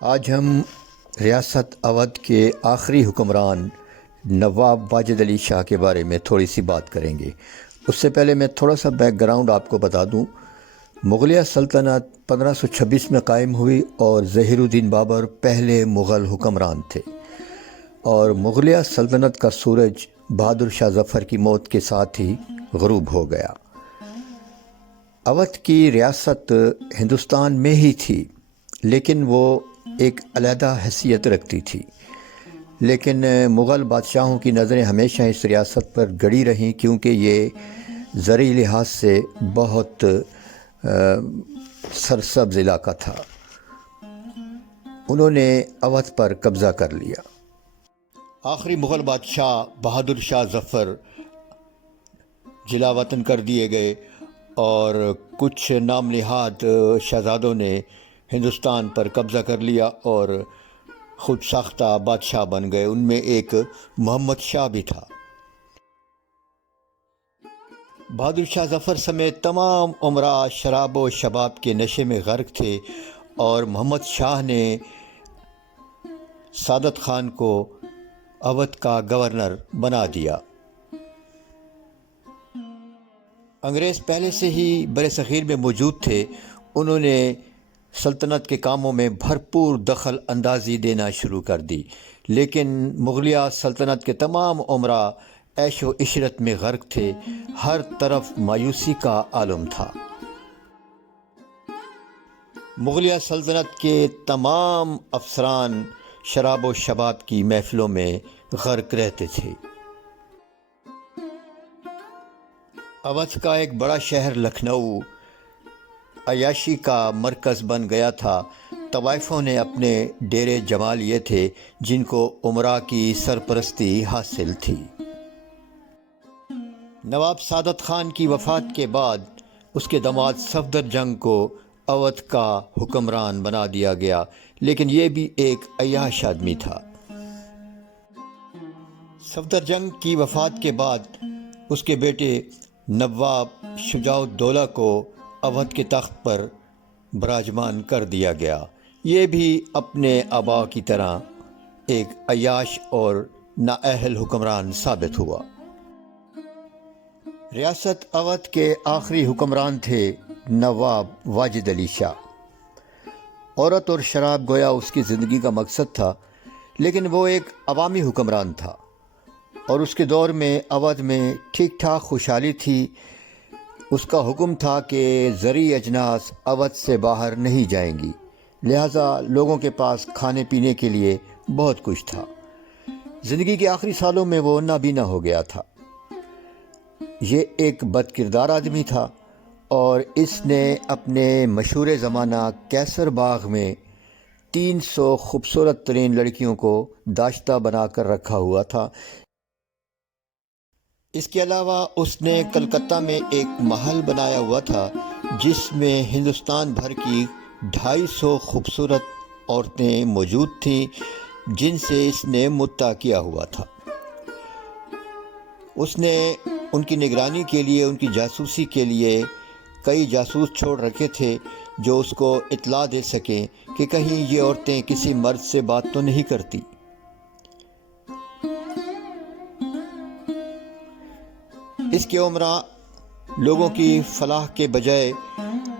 آج ہم ریاست اودھ کے آخری حکمران نواب واجد علی شاہ کے بارے میں تھوڑی سی بات کریں گے۔ اس سے پہلے میں تھوڑا سا بیک گراؤنڈ آپ کو بتا دوں۔ مغلیہ سلطنت 1526 میں قائم ہوئی اور ظہیر الدین بابر پہلے مغل حکمران تھے، اور مغلیہ سلطنت کا سورج بہادر شاہ ظفر کی موت کے ساتھ ہی غروب ہو گیا۔ اودھ کی ریاست ہندوستان میں ہی تھی، لیکن وہ ایک علیحدہ حیثیت رکھتی تھی، لیکن مغل بادشاہوں کی نظریں ہمیشہ اس ریاست پر گڑی رہیں، کیونکہ یہ زرعی لحاظ سے بہت سرسبز علاقہ تھا۔ انہوں نے اودھ پر قبضہ کر لیا۔ آخری مغل بادشاہ بہادر شاہ ظفر جلا وطن کر دیے گئے، اور کچھ نام نہاد شہزادوں نے ہندوستان پر قبضہ کر لیا اور خود ساختہ بادشاہ بن گئے۔ ان میں ایک محمد شاہ بھی تھا۔ بہادر شاہ ظفر سمیت تمام امراء شراب و شباب کے نشے میں غرق تھے، اور محمد شاہ نے سعادت خان کو اودھ کا گورنر بنا دیا۔ انگریز پہلے سے ہی بر صغیر میں موجود تھے۔ انہوں نے سلطنت کے کاموں میں بھرپور دخل اندازی دینا شروع کر دی، لیکن مغلیہ سلطنت کے تمام امراء عیش و عشرت میں غرق تھے۔ ہر طرف مایوسی کا عالم تھا۔ مغلیہ سلطنت کے تمام افسران شراب و شباب کی محفلوں میں غرق رہتے تھے۔ اودھ کا ایک بڑا شہر لکھنؤ عیاشی کا مرکز بن گیا تھا۔ طوائفوں نے اپنے ڈیرے جما لیے تھے، جن کو امراء کی سرپرستی حاصل تھی۔ نواب سعادت خان کی وفات کے بعد اس کے داماد صفدر جنگ کو اودھ کا حکمران بنا دیا گیا، لیکن یہ بھی ایک عیاش آدمی تھا۔ صفدر جنگ کی وفات کے بعد اس کے بیٹے نواب شجاع الدولہ کو اودھ کے تخت پر براجمان کر دیا گیا۔ یہ بھی اپنے آبا کی طرح ایک عیاش اور نااہل حکمران ثابت ہوا۔ ریاست اودھ کے آخری حکمران تھے نواب واجد علی شاہ۔ عورت اور شراب گویا اس کی زندگی کا مقصد تھا، لیکن وہ ایک عوامی حکمران تھا، اور اس کے دور میں اودھ میں ٹھیک ٹھاک خوشحالی تھی۔ اس کا حکم تھا کہ زرعی اجناس اودھ سے باہر نہیں جائیں گی، لہٰذا لوگوں کے پاس کھانے پینے کے لیے بہت کچھ تھا۔ زندگی کے آخری سالوں میں وہ نابینا ہو گیا تھا۔ یہ ایک بد کردار آدمی تھا، اور اس نے اپنے مشہور زمانہ کیسر باغ میں 300 خوبصورت ترین لڑکیوں کو داشتہ بنا کر رکھا ہوا تھا۔ اس کے علاوہ اس نے کلکتہ میں ایک محل بنایا ہوا تھا، جس میں ہندوستان بھر کی 250 خوبصورت عورتیں موجود تھیں، جن سے اس نے متع کیا ہوا تھا۔ اس نے ان کی نگرانی کے لیے، ان کی جاسوسی کے لیے کئی جاسوس چھوڑ رکھے تھے، جو اس کو اطلاع دے سکیں کہ کہیں یہ عورتیں کسی مرد سے بات تو نہیں کرتی۔ اس کے امراء لوگوں کی فلاح کے بجائے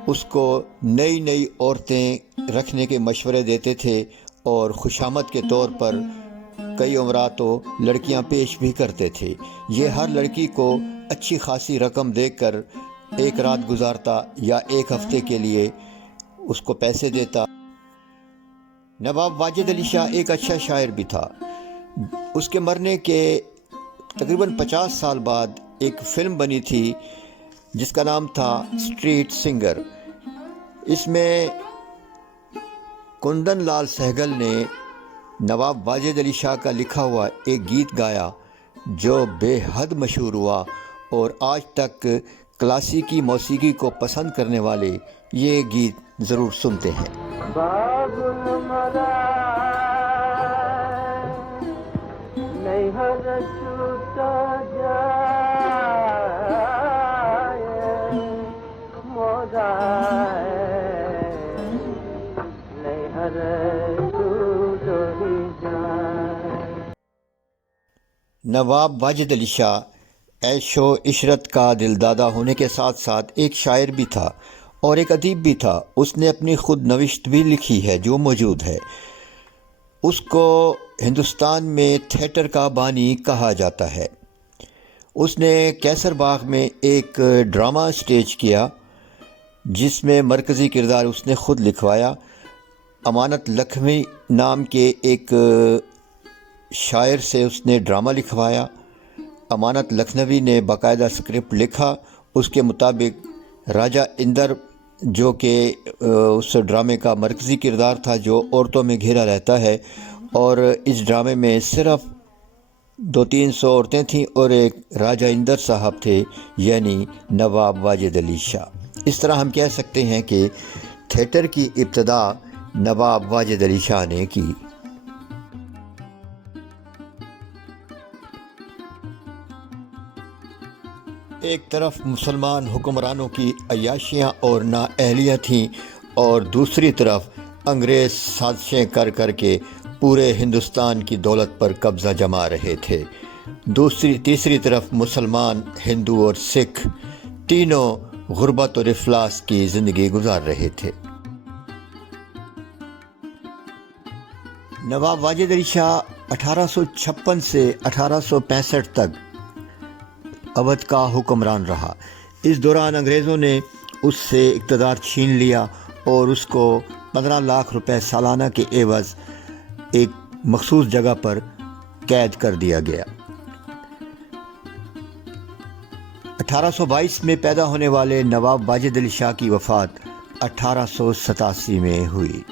اس کو نئی نئی عورتیں رکھنے کے مشورے دیتے تھے، اور خوشامد کے طور پر کئی امراء تو لڑکیاں پیش بھی کرتے تھے۔ یہ ہر لڑکی کو اچھی خاصی رقم دے کر ایک رات گزارتا یا ایک ہفتے کے لیے اس کو پیسے دیتا۔ نواب واجد علی شاہ ایک اچھا شاعر بھی تھا۔ اس کے مرنے کے تقریباً 50 سال بعد ایک فلم بنی تھی جس کا نام تھا اسٹریٹ سنگر۔ اس میں کندن لال سہگل نے نواب واجد علی شاہ کا لکھا ہوا ایک گیت گایا، جو بے حد مشہور ہوا، اور آج تک کلاسیکی موسیقی کو پسند کرنے والے یہ گیت ضرور سنتے ہیں۔ نہیں نواب واجد علی شاہ عیش و عشرت کا دلدادہ ہونے کے ساتھ ساتھ ایک شاعر بھی تھا اور ایک ادیب بھی تھا۔ اس نے اپنی خود نوشت بھی لکھی ہے جو موجود ہے۔ اس کو ہندوستان میں تھیٹر کا بانی کہا جاتا ہے۔ اس نے کیسر باغ میں ایک ڈرامہ سٹیج کیا جس میں مرکزی کردار اس نے خود لکھوایا۔ امانت لکھنوی نام کے ایک شاعر سے اس نے ڈرامہ لکھوایا۔ امانت لکھنوی نے باقاعدہ اسکرپٹ لکھا، اس کے مطابق راجہ اندر جو کہ اس ڈرامے کا مرکزی کردار تھا جو عورتوں میں گھرا رہتا ہے، اور اس ڈرامے میں صرف 200-300 عورتیں تھیں اور ایک راجہ اندر صاحب تھے، یعنی نواب واجد علی شاہ۔ اس طرح ہم کہہ سکتے ہیں کہ تھیٹر کی ابتدا نواب واجد علی شاہ نے کی۔ ایک طرف مسلمان حکمرانوں کی عیاشیاں اور نااہلیاں تھیں اور دوسری طرف انگریز سازشیں کر کر کے پورے ہندوستان کی دولت پر قبضہ جما رہے تھے۔ تیسری طرف مسلمان، ہندو اور سکھ تینوں غربت اور افلاس کی زندگی گزار رہے تھے۔ نواب واجد علی شاہ 1856 سے 1865 تک اودھ کا حکمران رہا۔ اس دوران انگریزوں نے اس سے اقتدار چھین لیا اور اس کو 15 لاکھ روپے سالانہ کے عوض ایک مخصوص جگہ پر قید کر دیا گیا۔ 1822 میں پیدا ہونے والے نواب واجد علی شاہ کی وفات 1887 میں ہوئی۔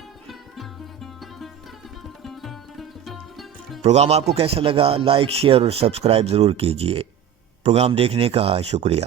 پروگرام آپ کو کیسا لگا؟ لائک، شیئر اور سبسکرائب ضرور کیجیے۔ پروگرام دیکھنے کا شکریہ۔